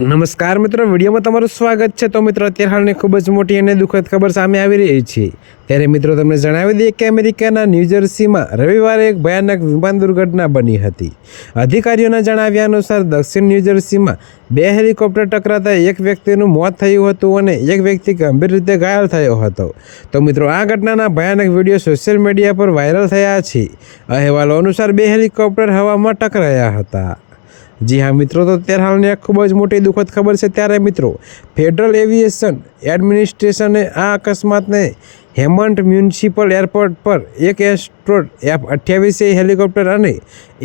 નમસ્કાર મિત્રો, વિડીયોમાં તમારું સ્વાગત છે। તો મિત્રો, અત્યારે હાલની ખૂબ જ મોટી અને દુઃખદ ખબર સામે આવી રહી છે। ત્યારે મિત્રો તમને જણાવી દઈએ કે અમેરિકાના ન્યૂજર્સીમાં રવિવારે એક ભયાનક વિમાન દુર્ઘટના બની હતી। અધિકારીઓના જણાવ્યા અનુસાર દક્ષિણ ન્યૂજર્સીમાં બે હેલિકોપ્ટર ટકરાતા એક વ્યક્તિનું મોત થયું હતું અને એક વ્યક્તિ ગંભીર રીતે ઘાયલ થયો હતો। તો મિત્રો, આ ઘટનાના ભયાનક વિડીયો સોશિયલ મીડિયા પર વાયરલ થયા છે। અહેવાલો અનુસાર બે હેલિકોપ્ટર હવામાં ટકરાયા હતા। જી હા મિત્રો, તો અત્યારે હાલની ખૂબ જ મોટી દુઃખદ ખબર છે। ત્યારે મિત્રો, ફેડરલ એવિએશન એડમિનિસ્ટ્રેશને આ અકસ્માતને હેમન્ટ મ્યુનિસિપલ એરપોર્ટ પર એક એસ્ટ્રોડ F-28C હેલિકોપ્ટર અને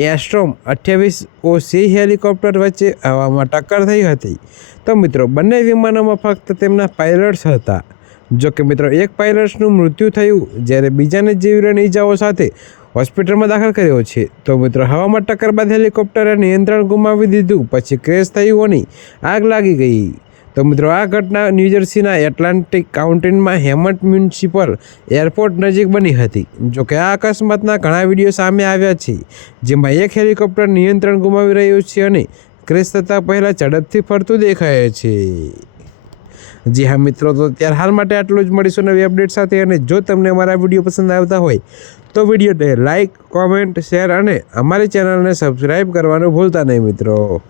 એસ્ટ્રોમ 28OC હેલિકોપ્ટર વચ્ચે હવામાં ટક્કર થઈ હતી। તો મિત્રો, બંને વિમાનોમાં ફક્ત તેમના પાયલટ્સ હતા। જો કે મિત્રો, એક પાયલટ્સનું મૃત્યુ થયું જ્યારે બીજાને જીવલેણ ઈજાઓ સાથે હોસ્પિટલમાં દાખલ કર્યો છે। તો મિત્રો, હવામાં ટક્કર બાદ હેલિકોપ્ટરે નિયંત્રણ ગુમાવી દીધું, પછી ક્રેશ થયું અને આગ લાગી ગઈ। તો મિત્રો, આ ઘટના ન્યૂજર્સીના એટલાન્ટિક કાઉન્ટીમાં હેમન્ટ મ્યુનિસિપલ એરપોર્ટ નજીક બની હતી। જો કે આ અકસ્માતના ઘણા વિડીયો સામે આવ્યા છે, જેમાં એક હેલિકોપ્ટર નિયંત્રણ ગુમાવી રહ્યું છે અને ક્રેશ થતાં પહેલાં ઝડપથી ફરતું દેખાય છે। જી હા મિત્રો, તો ત્યાર હાલ માટે આટલું જ। મળીશું નવી અપડેટ સાથે। અને જો તમને અમારા વિડીયો પસંદ આવતા હોય તો વિડીયોને લાઇક, કોમેન્ટ, શેર અને અમારી ચેનલને સબસ્ક્રાઈબ કરવાનું ભૂલતા નહીં મિત્રો।